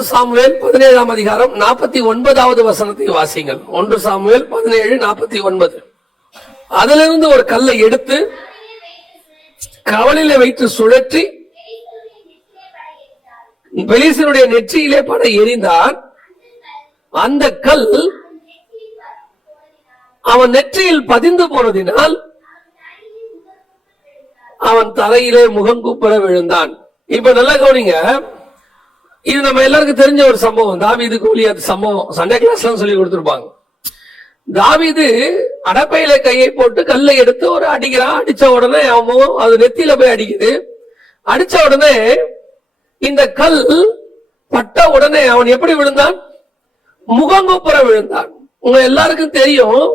ஒன்று சாமுவேல் பதினேழாம் அதிகாரம் நாற்பத்தி ஒன்பதாவது வசனத்தை வாசிங்கள். ஒன்று சாமுவேல் பதினேழு நாற்பத்தி ஒன்பது. அதிலிருந்து ஒரு கல்லை எடுத்து கவலில வைத்து சுழற்றி பெலிசனுடைய நெற்றியிலே பட எறிந்தான். அந்த கல் அவன் நெற்றியில் பதிந்து போனதினால் அவன் தரையிலே முகங்குப்புற விழுந்தான். இப்ப நல்லா கவனிங்க. இது நம்ம எல்லாருக்கும் தெரிஞ்ச ஒரு சம்பவம். தாவிது கோலியாத் சம்பவம். சண்டே கிளாஸ்ல சொல்லி கொடுத்துருப்பாங்க. தாவிது அடப்பையில கையை போட்டு கல்லை எடுத்து ஒரு அடிக்கிறான் அடிச்ச உடனே அவன் அது நெத்தியில போய் அடிக்குது. அடிச்ச உடனே இந்த கல் பட்ட உடனே அவன் எப்படி விழுந்தான்? முகங்குப்புற விழுந்தான். உங்க எல்லாருக்கும் தெரியும்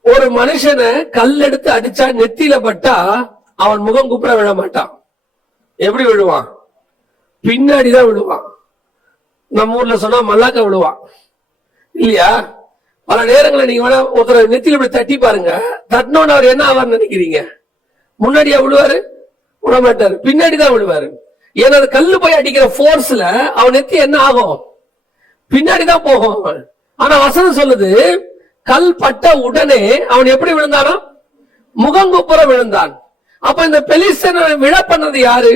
ஒரு மனுஷனை கல் எடுத்து அடிச்சா நெத்தியில பட்டா அவன் முகம் குப்புற விழ மாட்டான். எப்படி விழுவான்? பின்னாடி தான் விழுவான் நம்ம ஊர்ல சொன்னா மல்லாக்க விழுவான் இல்லையா? பல நேரங்களில் நீங்க வேணா ஒருத்தர் நெத்தியில இப்படி தட்டி பாருங்க. தட்டினோன்னு அவர் என்ன ஆவார்னு நினைக்கிறீங்க? முன்னாடியா விழுவாரு? விட மாட்டாரு. பின்னாடி தான் விழுவாரு. ஏன்னா அது கல்லு போய் அடிக்கிற போர்ஸ்ல அவன் நெத்தி என்ன ஆகும்? பின்னாடி தான் போகும். அவன். ஆனா வசனம் சொல்லுது கல் பட்ட உடனே அவன் எப்படி விழுந்தானோ? முகங்குப்புறம் விழுந்தான். அப்ப இந்த பெலிஸ்தனை விழ பண்ணது யாரு?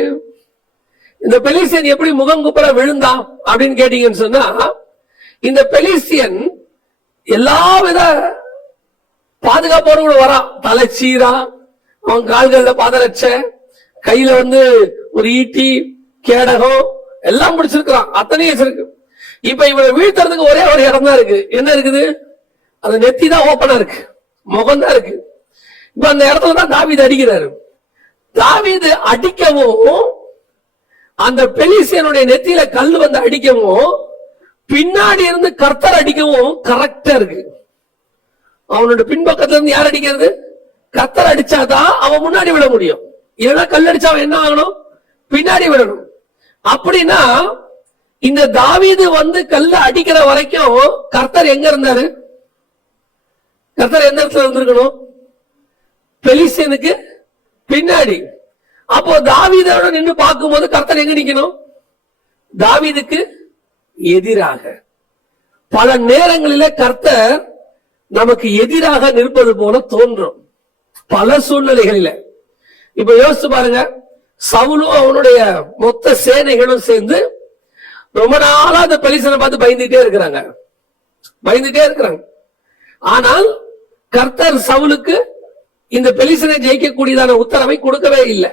இந்த பெலிசியன் எப்படி முகம் முகங்குப்புற விழுந்தான் அப்படின்னு கேட்டீங்கன்னு சொன்னா இந்த பெலிசியன் எல்லா வித பாதுகாப்போடு கூட வரான் தலை சீரா அவன் கால்கள்ல பாதரட்ச கையில வந்து ஒரு ஈட்டி கேடகம் எல்லாம் பிடிச்சிருக்கிறான். அத்தனையும் வச்சிருக்கு. இப்ப இவனை வீழ்த்துறதுக்கு ஒரே ஒரு இடம் தான் இருக்கு. என்ன இருக்குது? அந்த நெத்தி தான் ஓப்பனா இருக்கு. முகம் தான் இருக்கு. இப்ப அந்த இடத்துல தான் தாவிது அடிக்கிறாரு. தாவிது அடிக்கவும் அந்த பெலிசியனுடைய நெத்தியில கல் வந்து அடிக்கவும் பின்னாடி இருந்து கர்த்தர் அடிக்கவும் கரெக்டா இருக்கு. அவனோட பின்பக்கத்துல இருந்து யார் அடிக்கிறது? கர்த்தர் அடிச்சாதான் அவன் முன்னாடி விட முடியும். இல்லைன்னா கல் அடிச்சா அவன் என்ன ஆகணும்? பின்னாடி விடணும். அப்படின்னா இந்த தாவீது வந்து கல்ல அடிக்கிற வரைக்கும் கர்த்தர் எங்க இருந்தாரு? கர்த்தர் எந்த இடத்துல இருந்திருக்கணும்? பெலிசியனுக்கு பின்னாடி. அப்போ தாவீதோட நின்று பார்க்கும்போது கர்த்தர் எங்க நிக்கணும்? தாவீதுக்கு எதிராக. பல நேரங்களில கர்த்தர் நமக்கு எதிராக நிற்பது போல தோன்றும். பல சூழ்நிலைகளில. இப்ப யோசிச்சு பாருங்க. சவுலும் அவனுடைய மொத்த சேனைகளும் சேர்ந்து ரொம்ப நாளா அந்த பலிசனை பார்த்து பயந்துட்டே இருக்கிறாங்க. பயந்துட்டே இருக்கிறாங்க. ஆனால் கர்த்தர் சவுலுக்கு இந்த பெலிசனை ஜெயிக்கக்கூடியதான உத்தரவை கொடுக்கவே இல்லை.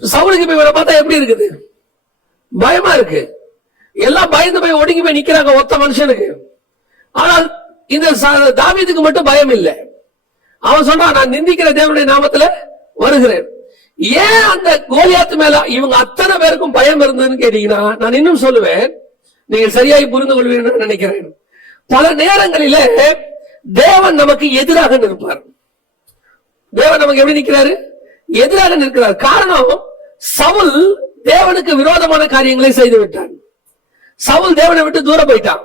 சவுலுக்கு போய் இவரை பார்த்தா எப்படி இருக்குது? பயமா இருக்கு. எல்லாம் பயந்து போய் ஒடுங்கி போய் நிக்கிறாங்க ஒத்த மனுஷனுக்கு. ஆனால் இந்த ச- தாவீதுக்கு மட்டும் பயம் இல்லை. அவன் சொல்றான் நான் நிந்திக்கிற தேவனுடைய நாமத்துல வருகிறேன். ஏன் அந்த கோலியாத்து மேல இவங்க அத்தனை பேருக்கும் பயம் இருந்ததுன்னு கேட்டீங்கன்னா நான் இன்னும் சொல்லுவேன். நீங்க சரியாய் புரிந்து கொள்வீர்கள் நினைக்கிறேன். பல நேரங்களிலே தேவன் நமக்கு எதிராக நிற்பார். தேவன் நமக்கு எப்படி நிற்கிறாரு? எதிராக நிற்கிறார். காரணம் சவுல் தேவனுக்கு விரோதமான காரியங்களை செய்து விட்டான். சவுல் தேவனை விட்டு தூரம் போயிட்டான்.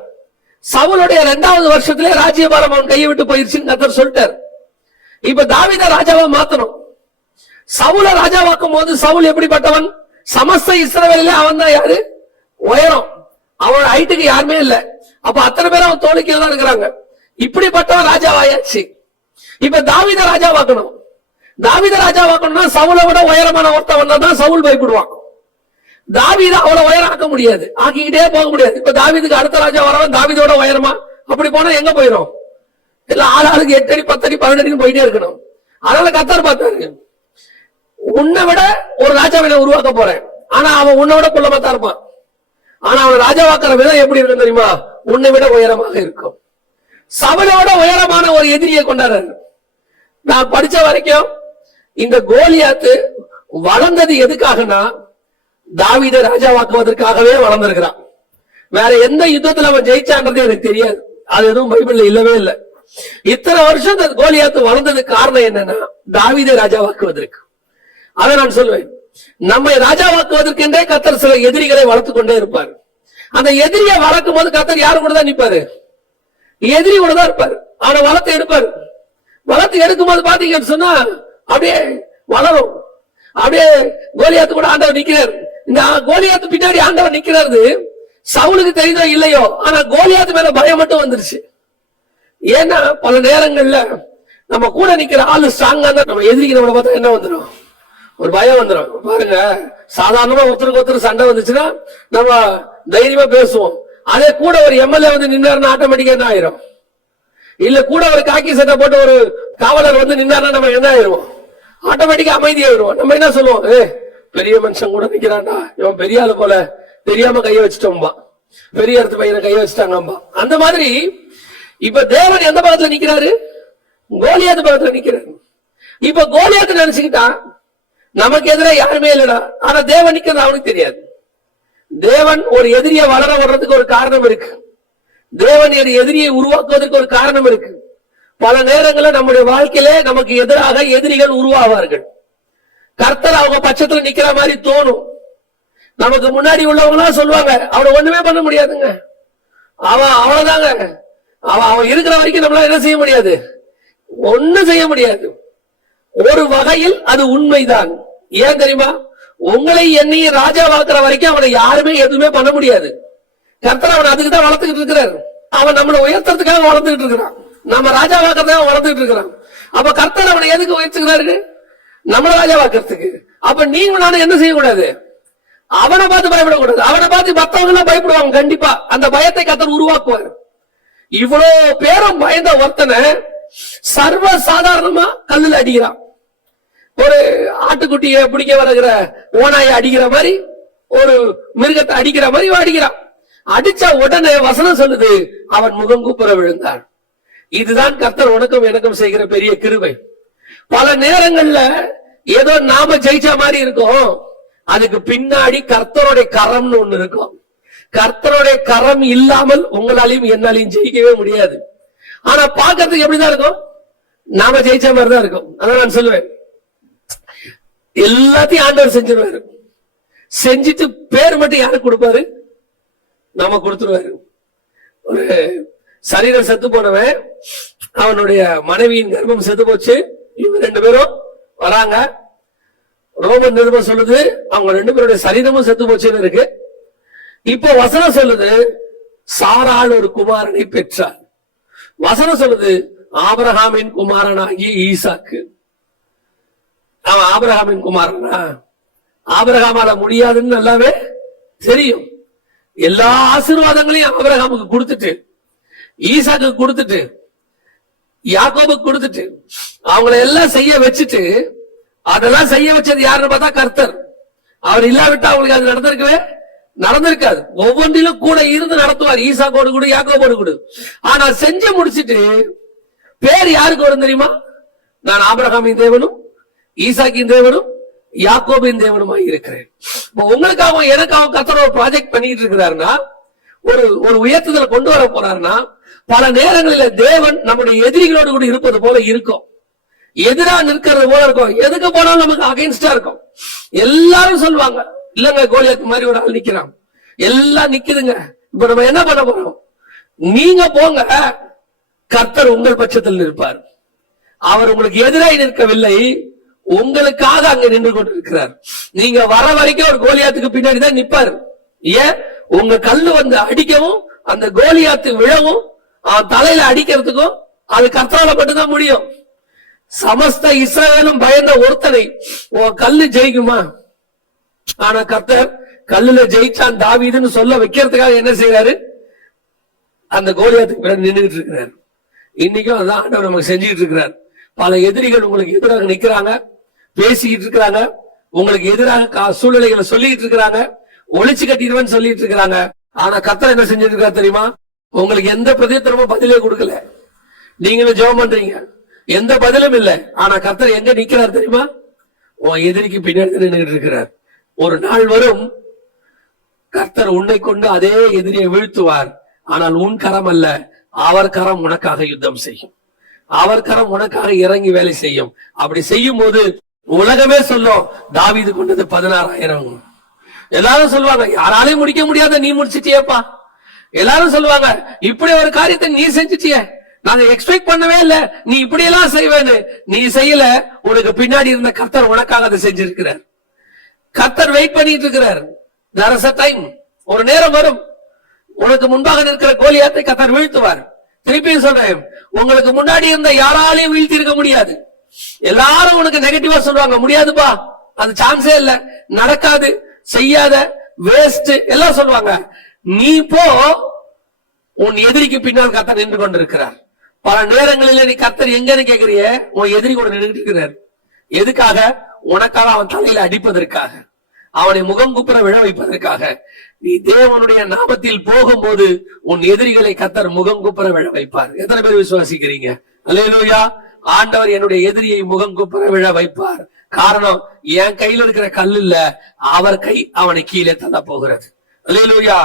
சவுலுடைய இரண்டாவது வருஷத்திலே ராஜ்யபாரம் அவன் கையை விட்டு போயிருச்சுன்னு கத்தர் சொல்லிட்டார். இப்ப தாவித ராஜாவை மாத்தணும். சவுல ராஜாவாக்கும் போது சவுல் எப்படிப்பட்டவன்? சமஸ்த இஸ்ரவேலிலே அவன் தான் யாரு? உயரம். அவன் ஹைட்டுக்கு யாருமே இல்ல. அப்ப அத்தனை பேரும் அவன் தோளுக்கு தான் இருக்கிறாங்க. இப்படிப்பட்டவன் ராஜாவாயாச்சு. இப்ப தாவித ராஜாவாக்கணும். தாவீத ராஜாவாக்கணும்னா சவுலை விட உயரமான ஒருத்தன் வந்தா தான் சவுல் பயப்படுவான். தாவித அவ்வளவு உயரம் ஆக்க முடியாது. ஆக்கிக்கிட்டே போக முடியாது. இப்ப தாவிதுக்கு அடுத்த ராஜா வரவன் தாவிதோட உயரமா? அப்படி போனா எங்க போயிரும்? இல்ல ஆளாளுக்கு ஆளுக்கு எட்டு அடி பத்து அடி பன்னெண்டு போயிட்டே இருக்கணும். அதனால கத்தார் பார்த்தாரு. உன்னை விட ஒரு ராஜாவை நான் உருவாக்க போறேன். ஆனா அவன் உன்னை விட குள்ளமா தான் இருப்பான். ஆனா அவன் ராஜாவாக்குற விதம் எப்படி இருக்கும் தெரியுமா? உன்னை விட உயரமாக இருக்கும். சபலோட உயரமான ஒரு எதிரியை கொண்டாடுறாரு நான் படிச்ச வரைக்கும் இந்த கோலியாத்து வளர்ந்தது எதுக்காகனா ராஜா ராஜாவாக்குவதற்காகவே வளர்ந்திருக்கிறான். வேற எந்த யுத்தத்துல அவன் ஜெயிச்சான்றது எனக்கு தெரியாது. அது எதுவும் பைபிள்ல இல்லவே இல்லை. இத்தனை வருஷம் அந்த கோலியாத்து வளர்ந்ததுக்கு காரணம் என்னன்னா தாவீதை ராஜாவாக்குவதற்கு. அதை நான் சொல்லுவேன் நம்மை ராஜாவாக்குவதற்கென்றே கத்தர் சில எதிரிகளை வளர்த்துக் கொண்டே இருப்பார். அந்த எதிரியை வளர்க்கும் போது கத்தர் யாரு கூட தான் நிப்பாரு எதிரி கூட தான் இருப்பாரு. அவனை வளர்த்து எடுப்பாரு. வளர்த்து எடுக்கும் போது பாத்தீங்கன்னு சொன்னா அப்படியே வளரும். அப்படியே கோலியாத்து கூட ஆண்டவர் நிக்கிறார். இந்த கோலியாத்து பின்னாடி ஆண்டவர் நிக்கிறாரு. சவுலுக்கு தெரியுதோ இல்லையோ ஆனா கோலியாத்து மேல பயம் மட்டும் வந்துருச்சு. ஏன்னா பல நேரங்கள்ல நம்ம கூட நிக்கிற ஆளு ஸ்ட்ராங்கா தான் நம்ம எதிரிக்கு நம்மளை பார்த்தா என்ன வந்துடும் ஒரு பயம் வந்துடும் பாருங்க சாதாரணமா ஒருத்தருக்கு ஒருத்தர் சண்டை வந்துச்சுன்னா நம்ம தைரியமா பேசுவோம். அதே கூட ஒரு எம்எல்ஏ வந்து நின்னாருன்னா ஆட்டோமேட்டிக்கா என்ன ஆயிரும்? இல்ல கூட ஒரு காக்கி சட்டை போட்டு ஒரு காவலர் வந்து நின்னாருன்னா நம்ம என்ன ஆயிருவோம்? ஆட்டோமேட்டிக்கா அமைதி வருவோம் நம்ம என்ன சொல்லுவோம்? ஏ பெரிய மனுஷன் கூட நிக்கிறான்டா. இவன் பெரிய ஆளு போல. தெரியாம கைய வச்சுட்டோம்பா. பெரிய இடத்து பையனை கைய வச்சுட்டாங்கம்பா அந்த மாதிரி இப்ப தேவன் எந்த பக்கத்துல நிக்கிறாரு? கோலியாத்து பக்கத்துல நிக்கிறாரு. இப்ப கோலியாத்து நினைச்சுக்கிட்டா நமக்கு எதிராக யாருமே இல்லடா. ஆனா தேவன் நிக்கிறது அவனுக்கு தெரியாது. தேவன் ஒரு எதிரியை வளர வர்றதுக்கு ஒரு காரணம் இருக்கு. தேவன் எதிரியை உருவாக்குவதற்கு ஒரு காரணம் இருக்கு. பல நேரங்களில் நம்முடைய வாழ்க்கையில நமக்கு எதிராக எதிரிகள் உருவாவார்கள். கர்த்தர் அவங்க பட்சத்துல நிக்கிற மாதிரி தோணும். நமக்கு முன்னாடி உள்ளவங்களாம் சொல்லுவாங்க அவனை ஒண்ணுமே பண்ண முடியாதுங்க. அவன் அவ்வளவுதாங்க. அவன் அவன் இருக்கிற வரைக்கும் நம்மளால என்ன செய்ய முடியாது? ஒண்ணும் செய்ய முடியாது. ஒரு வகையில் அது உண்மைதான். ஏன் தெரியுமா? உங்களை என்னையும் ராஜாவாக்குற வரைக்கும் அவனை யாருமே எதுவுமே பண்ண முடியாது. கர்த்தர் அவன் அதுக்கு தான் வளர்த்துக்கிட்டு இருக்கிறார். அவன் நம்மளை உயர்த்துறதுக்காக வளர்த்துக்கிட்டு இருக்கிறான். நம்ம ராஜாவாக்குறதுக்காக வளர்ந்துட்டு இருக்கிறான் அப்ப கர்த்தர் அவனை எதுக்கு உயர்த்துக்கிறாரு நம்மள ராஜாவாக்கிறதுக்கு. அப்ப நீங்க நானும் என்ன செய்யக்கூடாது? அவனை பார்த்து பயப்படக்கூடாது. அவனை பார்த்து மத்தவங்க எல்லாம் பயப்படுவாங்க கண்டிப்பா. அந்த பயத்தை கர்த்தர் உருவாக்குவார். இவ்வளோ பேரும் பயந்த ஒருத்தனை சர்வ சாதாரணமா கல்லுல அடிக்கிறான். ஒரு ஆட்டுக்குட்டியை பிடிக்க வருகிற ஓனாய அடிக்கிற மாதிரி ஒரு மிருகத்தை அடிக்கிற மாதிரி அடிக்கிறான். அடிச்ச உடனே வசனம் சொல்லுது அவன் முகம் கூப்புற விழுந்தான் இதுதான் கர்த்தர் உனக்கும் எனக்கும் செய்கிற பெரிய கிருவை பல நேரங்கள்ல ஏதோ நாம ஜெயிச்ச மாதிரி இருக்கும். அதுக்கு பின்னாடி கர்த்தருடைய கரம்னு ஒண்ணு இருக்கும். கர்த்தருடைய கரம் இல்லாமல் உங்களாலையும் என்னாலையும் ஜெயிக்கவே முடியாது. ஆனா பாக்குறதுக்கு எப்படிதான் இருக்கும்? நாம ஜெயிச்ச மாதிரி தான் இருக்கும். அதான் நான் சொல்லுவேன். எல்லாத்தையும் ஆண்டவர் செஞ்சிருவாரு. செஞ்சுட்டு பேர் மட்டும் யாருக்கு கொடுப்பாரு? நம்ம கொடுத்துருவாரு. ஒரு சரீரம் செத்து போனவன் அவனுடைய மனைவியின் கர்ப்பம் செத்து போச்சு. இவங்க ரெண்டு பேரும் வராங்க. ரோமன் நிருபம் சொல்லுது அவங்க ரெண்டு பேருடைய சரீரமும் செத்து போச்சுன்னு இருக்கு. இப்போ வசனம் சொல்லுது சாராள் ஒரு குமாரனை பெற்றார். வசனம் சொல்லுது ஆபரகாமின் குமாரனாகிய ஈசாக்கு. அவன் ஆபரகாமின் குமாரனா? ஆபரகாமால முடியாதுன்னு நல்லாவே தெரியும். எல்லா ஆசீர்வாதங்களையும் ஆபரகாமுக்கு கொடுத்துட்டு ஈசாக்கு கொடுத்துட்டு யாக்கோபுக்கு கொடுத்துட்டு அவங்கள எல்லாம் செய்ய வச்சுட்டு அதெல்லாம் செய்ய வச்சது யாருன்னு பார்த்தா கர்த்தர். அவர் இல்லாவிட்டா அவங்களுக்கு அது நடந்திருக்கவே நடந்திருக்காது. ஒவ்வொன்றிலும் கூட இருந்து நடத்துவார். ஈசாக்கோடு கூட யாக்கோபோடு கொடு. ஆனா செஞ்சு முடிச்சிட்டு பேர் யாருக்கு வரும் தெரியுமா? நான் ஆபரகாமின் தேவனும் ஈசாக்கின் தேவனும் யாக்கோபின் தேவனுமா இருக்கிறேன். இப்போ உங்களுக்காகவும் எனக்காகவும் கர்த்தர் ஒரு ப்ராஜெக்ட் பண்ணிட்டு இருக்கிறாருன்னா ஒரு ஒரு உயர்த்துதலை கொண்டு வர போறாருன்னா பல நேரங்களில் தேவன் நம்முடைய எதிரிகளோடு கூட இருப்பது போல இருக்கும். எதிரா நிற்கிறது போல இருக்கும். எதுக்கு போனாலும் நமக்கு அகைன்ஸ்டா இருக்கும். எல்லாரும் சொல்லுவாங்க இல்லங்க கோலியாக்கு மாதிரி ஒரு ஆள் நிக்கிறான். எல்லாம் நிக்குதுங்க. இப்ப நம்ம என்ன பண்ண போறோம்? நீங்க போங்க. கர்த்தர் உங்கள் பட்சத்தில் நிற்பார். அவர் உங்களுக்கு எதிராய் நிற்கவில்லை. உங்களுக்காக அங்க நின்று கொண்டிருக்கிறார். நீங்க வர வரைக்கும் ஒரு கோலியாத்துக்கு பின்னாடி தான் நிப்பாரு ஏன்? உங்க கல்லு வந்து அடிக்கவும் அந்த கோலியாத்து விழவும் அவன் தலையில அடிக்கிறதுக்கும் அது கர்த்தரால மட்டும்தான் முடியும். சமஸ்த இஸ்ரவேலும் பயந்த ஒருத்தனை உன் கல்லு ஜெயிக்குமா? ஆனா கர்த்தர் கல்லுல ஜெயிச்சான் தாவிதுன்னு சொல்ல வைக்கிறதுக்காக என்ன செய்யறாரு அந்த கோலியாத்துக்கு பின்னாடி நின்றுட்டு இருக்கிறார். இன்னைக்கும் அதான் ஆண்டவர் நமக்கு செஞ்சுட்டு இருக்கிறார். பல எதிரிகள் உங்களுக்கு எதிராக நிக்கிறாங்க பேசிக்கிட்டு இருக்கிறாங்க உங்களுக்கு எதிராக கா- சூழ்நிலைகளை சொல்லிட்டு இருக்கிறாங்க ஒளிச்சு கட்டிடுவேன்னு சொல்லிட்டு இருக்கிறாங்க. ஆனா கத்தர் என்ன செஞ்சிட்டு தெரியுமா? உங்களுக்கு எந்த பிரதித்திரமும் பதிலே கொடுக்கல. நீங்களும் ஜெபம் பண்றீங்க. எந்த பதிலும் இல்ல. ஆனா கர்த்தர் எங்க நிக்கிறார் தெரியுமா? உன் எதிரிக்கு பின்னாடி நின்றுட்டு இருக்கிறார். ஒரு நாள் வரும் கர்த்தர் உன்னை கொண்டு அதே எதிரியை வீழ்த்துவார். ஆனால் உன் கரம் அல்ல. அவர் கரம் உனக்காக யுத்தம் செய்யும். அவர் கரம் உனக்காக இறங்கி வேலை செய்யும். அப்படி செய்யும் போது உலகமே சொல்லும் தாவிது கொண்டது பதினாறாயிரம். எல்லாரும் சொல்லுவாங்க யாராலையும் முடிக்க முடியாத நீ முடிச்சிட்டியேப்பா. எல்லாரும் சொல்லுவாங்க இப்படி ஒரு காரியத்தை நீ செஞ்சுட்டிய. நாங்க எக்ஸ்பெக்ட் பண்ணவே இல்ல. நீ இப்படி எல்லாம் செய்வேன்னு. நீ செய்யல உனக்கு பின்னாடி இருந்த கத்தர் உனக்காக அதை செஞ்சிருக்கிறார். கத்தர் வெயிட் பண்ணிட்டு இருக்கிறார் there டைம் ஒரு நேரம் வரும். உனக்கு முன்பாக நிற்கிற கோலியாத்தை கத்தர் வீழ்த்துவார். திருப்பியும் சொல்றேன் உங்களுக்கு முன்னாடி இருந்த யாராலையும் வீழ்த்தி இருக்க முடியாது. எல்லாரும் உனக்கு நெகட்டிவா சொல்லுவாங்க முடியாதுப்பா அது சான்ஸே இல்ல. நடக்காது செய்யாத வேஸ்ட் எல்லாம் சொல்லுவாங்க. நீ போ உன் எதிரிக்கு பின்னால் கத்தர் நின்று கொண்டிருக்கிறார். பல நேரங்களில் நீ கத்தர் எங்கன்னு கேக்குறிய உன் எதிரி கூட நின்றுட்டு இருக்கிறார். எதுக்காக? உனக்காக அவன் தலையில அடிப்பதற்காக. அவனை முகம் குப்புற விழ வைப்பதற்காக. நீ தேவனுடைய நாமத்தில் போகும்போது உன் எதிரிகளை கத்தர் முகம் குப்புற விழ வைப்பார். எத்தனை பேர் விசுவாசிக்கிறீங்க? அல்லேலூயா. ஆண்டவர் என்னுடைய எதிரியை முகம் குப்புற விழ வைப்பார். காரணம் என் கையில இருக்கிற கல் இல்ல. அவர் கை அவனை கீழே தள்ள போகிறது. அல்லேலூயா